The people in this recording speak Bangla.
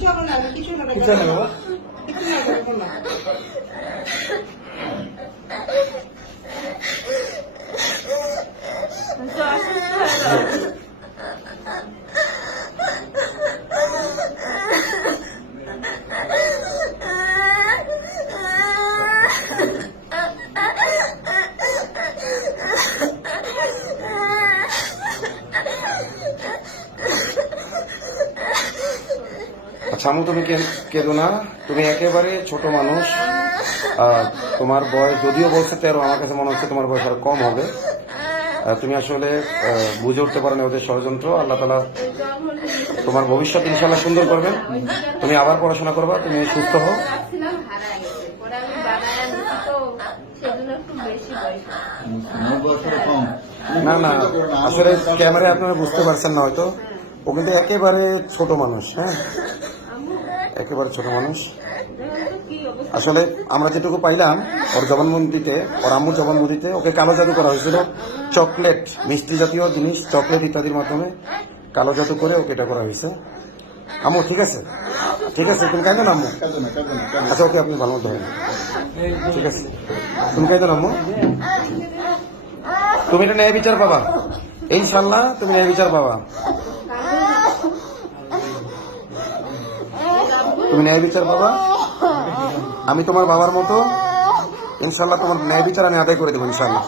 কিছু হবে না, কিছু হবে কিছু না বাবা। কিছু না করবো না। আচ্ছা আম্মু, তুমি কেঁদো না। তুমি একেবারে ছোট মানুষ। তোমার বয়স যদিও বলছে 13, আমার কাছে মনে হচ্ছে তোমার বয়স আরো কম হবে। তুমি আসলে বুঝে উঠতে পারো না ওদের ষড়যন্ত্র। আল্লাহ তাআলা তোমার ভবিষ্যৎ ইনশাআল্লাহ সুন্দর করবেন। তুমি আবার পড়াশোনা করবা, তুমি সুস্থ হও। না না, আসলে ক্যামেরায় আপনারা বুঝতে পারছেন না হয়তো, ও কিন্তু একেবারে ছোট মানুষ। হ্যাঁ, একেবারে ছোট মানুষ। আসলে আমরা যেটুকু পাইলাম ওর জবানবন্দিতে, ওর আম্মুর জবানবন্দিতে ওকে কালো জাদু করা হয়েছিল। চকলেট, মিষ্টি জাতীয় জিনিস, চকলেট ইত্যাদির মাধ্যমে কালো জাদু করে ওকে এটা করা হয়েছে। আম্মু ঠিক আছে, ঠিক আছে, তুমি কাঁদো না আম্মু। আচ্ছা ওকে, আপনি ভালো মতো ধরেন। ঠিক আছে, তুমি কাঁদো না আম্মু। তুমি এটা ন্যায় বিচার পাবা ইনশাল্লাহ, তুমি ন্যায় বিচার পাবা। তুমি ন্যায় বিচার পাবা। আমি তোমার বাবার মতো ইনশাল্লাহ তোমার ন্যায় বিচার আমি আদায় করে দেবো ইনশাল্লাহ।